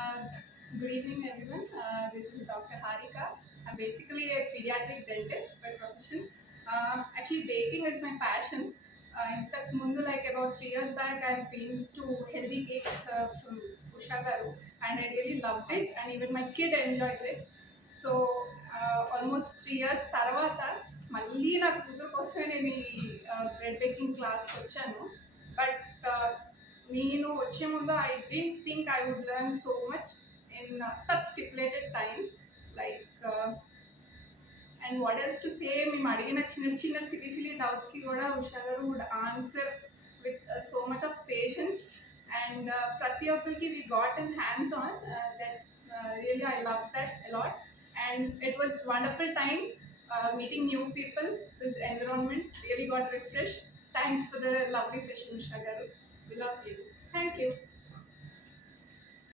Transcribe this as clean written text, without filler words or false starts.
Uh, Good evening, everyone. This is Dr. Harika. I'm basically a pediatric dentist by profession. Actually, baking is my passion. In fact, mundu like about 3 years back, I've been to healthy cakes from Usha Garu, and I really loved it, and even my kid enjoys it. So, almost 3 years తర్వాత మళ్ళీ నా కూతురు కోసమే నేను ఈ bread baking క్లాస్కి వచ్చాను. బట్ నేను వచ్చే ముందు I didn't think I would learn so much in such stipulated time like and what else to say మేము అడిగిన చిన్న చిన్న సిలీ డౌట్స్కి కూడా Usha garu would answer with so much of patience and ప్రతి ఒక్కరికి we got in hands on that really I love that a lot and it was wonderful time meeting new people. This environment really got refreshed. Thanks for the lovely session, Usha garu. We love you. Thank you.